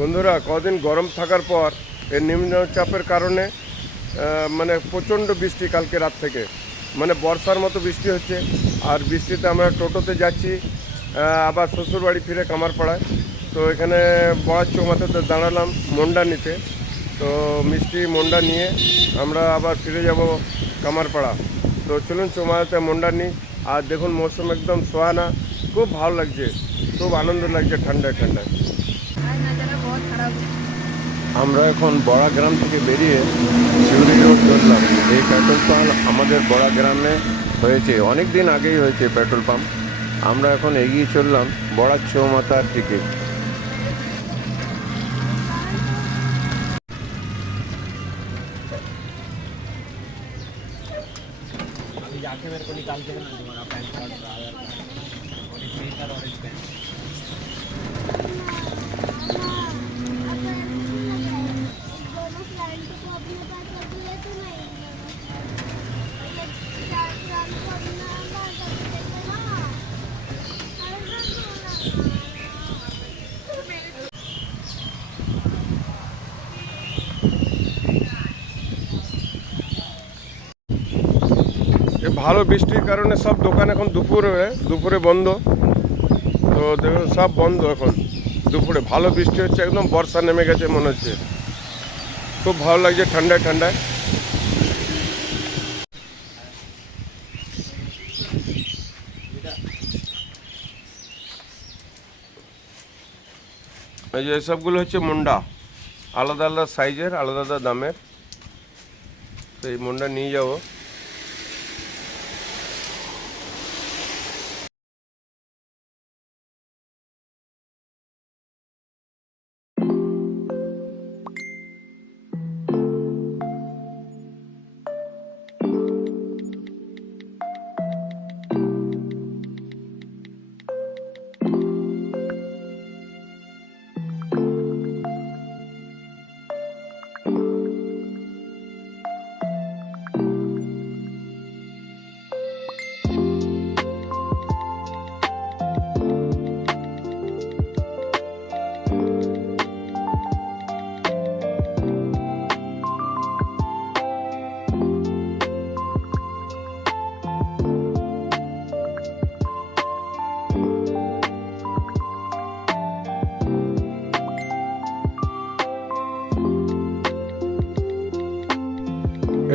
বন্ধুরা, কদিন গরম থাকার পর এই নিম্নচাপের কারণে মানে প্রচণ্ড বৃষ্টি কালকে রাত থেকে। মানে বর্ষার মতো বৃষ্টি হচ্ছে, আর বৃষ্টিতে আমরা টোটোতে যাচ্ছি আবার শ্বশুরবাড়ি ফিরে কামারপাড়ায়। তো এখানে বড়ার চৌমাথাতে দাঁড়ালাম মন্ডা নিতে তো মিষ্টি মন্ডা নিয়ে আমরা আবার ফিরে যাব কামারপাড়া। তো চলুন চৌমাথাতে মন্ডা নিই আর দেখুন মৌসুম একদম সোহানা। খুব ভালো লাগছে, খুব আনন্দ লাগছে ঠান্ডায় ঠান্ডায়। আমরা এখন বড়া গ্রাম থেকে বেরিয়ে শিউরি রোড ধরলাম এই পেট্রোল পাম্প আমাদের বড়া গ্রামে হয়েছে অনেক দিন আগেই হয়েছে পেট্রোল পাম্প আমরা এখন এগিয়ে চললাম বড়ার চৌমাথার দিকে अभी जाके मेरे को निकाल के ना तुम्हारा पैंट शर्ट आधार कार्ड ভালো বৃষ্টির কারণে সব দোকান এখন দুপুরে দুপুরে বন্ধ। তো দেখুন, সব বন্ধ এখন। দুপুরে ভালো বৃষ্টি হচ্ছে, একদম বর্ষা নেমে গেছে মনে হচ্ছে। খুব ভালো লাগছে, ঠান্ডায় ঠান্ডায়। এই যে এসবগুলো হচ্ছে মুন্ডা। আলাদা আলাদা সাইজের, আলাদা আলাদা দামের। তো এই মুন্ডা নিয়ে যাব।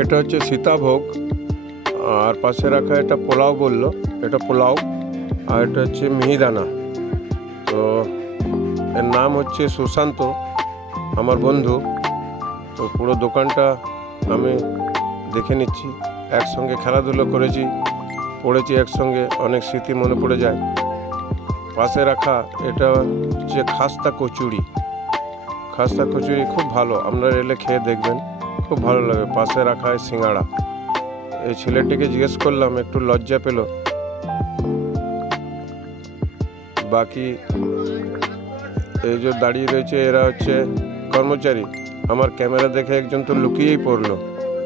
এটা হচ্ছে সীতাভোগ, আর পাশে রাখা এটা পোলাও বলল, এটা পোলাও, আর এটা হচ্ছে মিহিদানা। তো এর নাম হচ্ছে সুশান্ত, আমার বন্ধু। তো পুরো দোকানটা আমি দেখে নিচ্ছি, একসঙ্গে খেলাধুলো করেছি, পড়েছি একসঙ্গে, অনেক স্মৃতি মনে পড়ে যায়। পাশে রাখা এটা হচ্ছে খাস্তা কচুরি। খাস্তা কচুরি খুব ভালো, আপনারা এলে খেয়ে দেখবেন। খুব ভালো লাগে, পাশে রাখা হয় সিঙ্গাড়া এই ছেলেটিকে জিজ্ঞেস করলাম, একটু লজ্জা পেল। বাকি এই যে দাঁড়িয়ে রয়েছে, এরা হচ্ছে কর্মচারী। আমার ক্যামেরা দেখে একজন তো লুকিয়েই পড়ল।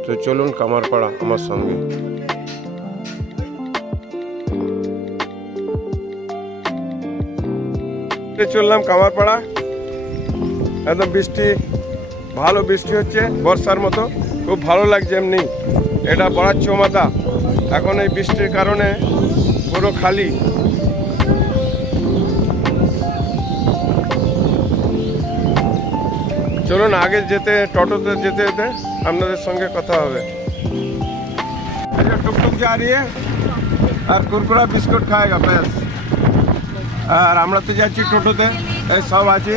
তো চলুন কামারপাড়া, আমার সঙ্গে। চললাম কামারপাড়া। একদম বৃষ্টি ভালো বৃষ্টি হচ্ছে বর্ষার মতো খুব ভালো লাগছে এমনি এটা বড়ার চৌমাথা এখন এই বৃষ্টির কারণে পুরো খালি চলুন আগে যেতে টোটোতে যেতে যেতে আপনাদের সঙ্গে কথা হবে अच्छा टुकटुक जा रही है আর কুরকুরা বিস্কুট খায়গা ব্যাস আর আমরা তো যাচ্ছি টোটোতে এই সব আছে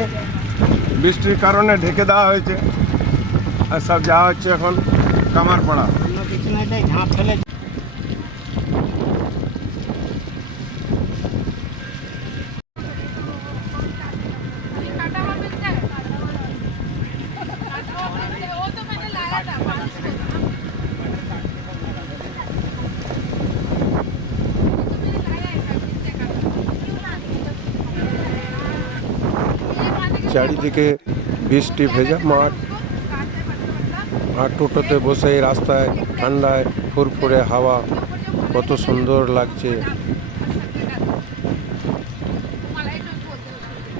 বৃষ্টির কারণে ঢেকে দেওয়া হয়েছে। আর সব যাওয়া হচ্ছে এখন কামারপাড়া। ঝাঁপ ফেলে Thank you. চারিদিকে বৃষ্টি, ভেজা মাঠ। আর টোটোতে বসে রাস্তায়, ঠান্ডায়, ফুরফুরে হাওয়া, কত সুন্দর লাগছে।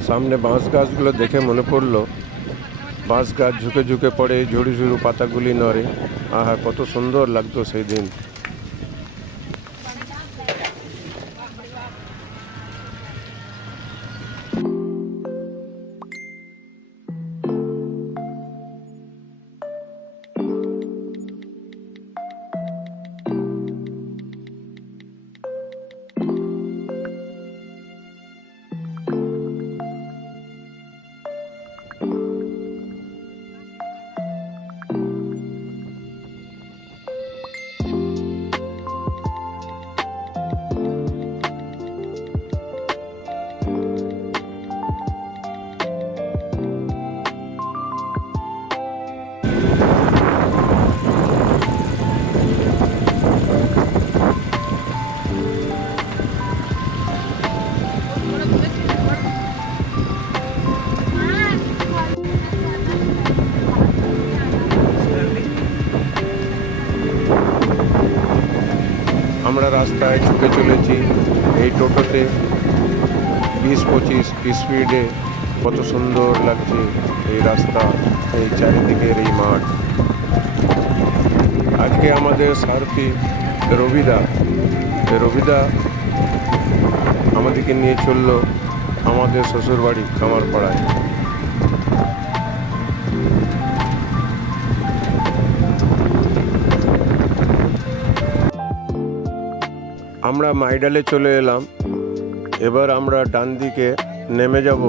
সামনে বাঁশ গাছগুলো দেখে মনে পড়ল, বাঁশ গাছ ঝুঁকে ঝুঁকে পড়ে, ঝুড়ি ঝুড়ু পাতাগুলি নড়ে। আহা, কত সুন্দর লাগতো সেই দিন। রাস্তায় ছুটে চলেছি এই টোটোতে। বিশ পঁচিশ স্পিডে কত সুন্দর লাগছে এই রাস্তা, এই চারিদিকের এই মাঠ। আজকে আমাদের সারথি রবিদা। রবিদা আমাদেরকে নিয়ে চলল আমাদের শ্বশুরবাড়ি কামারপাড়ায় আমরা মাইডালে চলে এলাম। এবার আমরা ডান দিকে নেমে যাব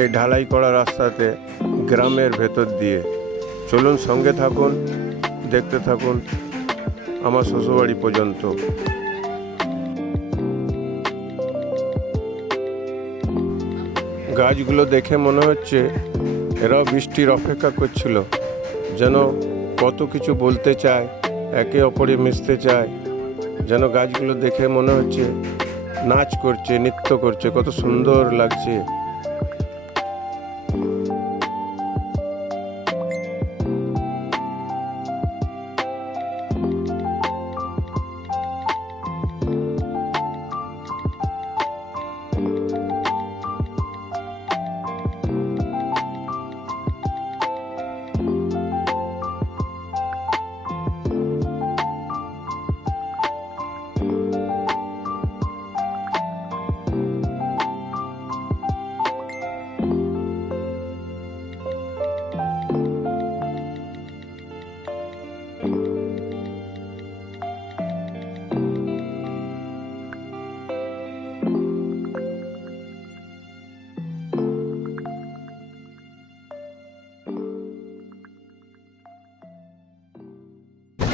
এই ঢালাই করা রাস্তাতে গ্রামের ভেতর দিয়ে। চলুন সঙ্গে থাকুন, দেখতে থাকুন আমার শ্বশুরবাড়ি পর্যন্ত। গাছগুলো দেখে মনে হচ্ছে এরাও বৃষ্টির অপেক্ষা করছিল, যেন কত কিছু বলতে চায়, একে অপরে মিশতে চায়। যেন গাছগুলো দেখে মনে হচ্ছে নাচ করছে নৃত্য করছে কত সুন্দর লাগছে।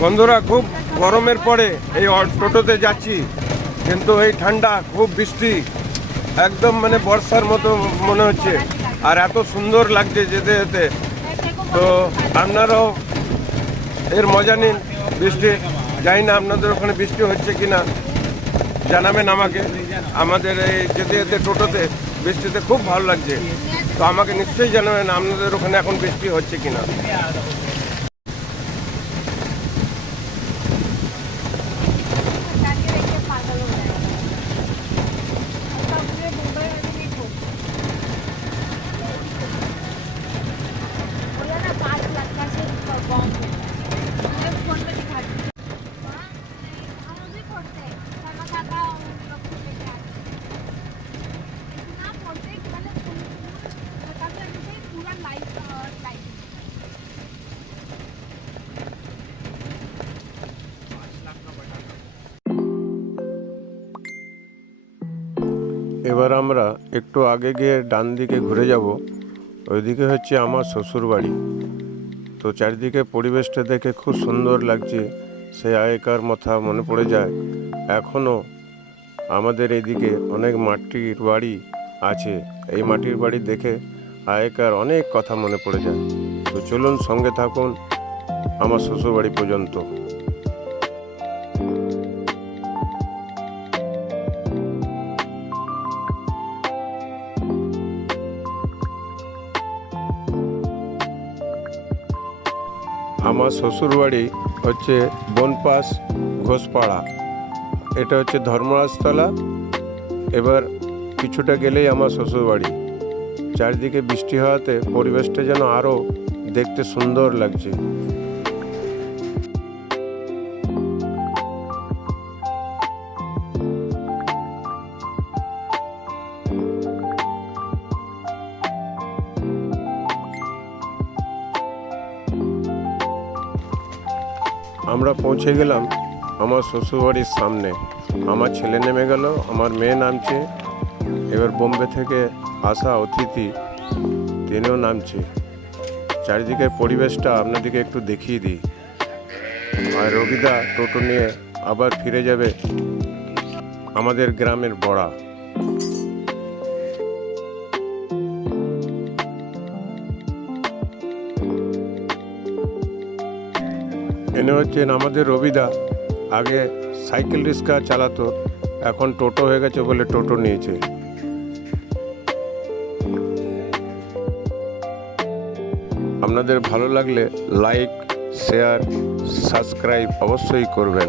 বন্ধুরা, খুব গরমের পরে এই টোটোতে যাচ্ছি, কিন্তু এই ঠান্ডা, খুব বৃষ্টি, একদম মানে বর্ষার মতো মনে হচ্ছে। আর এত সুন্দর লাগছে যেতে যেতে। তো আপনারাও এর মজা নিন, বৃষ্টি, জানি না আপনাদের ওখানে বৃষ্টি হচ্ছে কি না জানাবেন আমাকে। আমাদের এই যেতে যেতে টোটোতে বৃষ্টিতে খুব ভালো লাগছে। তো আমাকে নিশ্চয়ই জানাবেন আপনাদের ওখানে এখন বৃষ্টি হচ্ছে কি না এবার আমরা একটু আগে গিয়ে ডান দিকে ঘুরে যাব। ওইদিকে হচ্ছে আমার শ্বশুর বাড়ি তো চারিদিকে পরিবেশটা দেখে খুব সুন্দর লাগছে। সেই আগেকার কথা মনে পড়ে যায়। এখনও আমাদের এদিকে অনেক মাটির বাড়ি আছে। এই মাটির বাড়ি দেখে আগেকার অনেক কথা মনে পড়ে যায়। তো চলুন সঙ্গে থাকুন আমার শ্বশুর বাড়ি পর্যন্ত। আমার শ্বশুরবাড়ি হচ্ছে বনপাস ঘোষপাড়া। এটা হচ্ছে ধর্মরাজতলা। এবার কিছুটা গেলেই আমার শ্বশুরবাড়ি। চারিদিকে বৃষ্টি হওয়াতে পরিবেশটা যেন আরও দেখতে সুন্দর লাগছে। আমরা পৌঁছে গেলাম আমার শ্বশুরবাড়ির সামনে। আমার ছেলে নেমে গেল, আমার মেয়ে নামছে। এবার বোম্বে থেকে আসা অতিথি, তিনিও নামছে। চারিদিকের পরিবেশটা আপনাদেরকে একটু দেখিয়ে দিই। আর রবিদা টোটো নিয়ে আবার ফিরে যাবে আমাদের গ্রামের বড়া। এনে হচ্ছেন আমাদের রবিদা আগে সাইকেল রিক্সা চালাতো, এখন টোটো হয়ে গেছে বলে টোটো নিয়েছে। আপনাদের ভালো লাগলে লাইক শেয়ার সাবস্ক্রাইব অবশ্যই করবেন।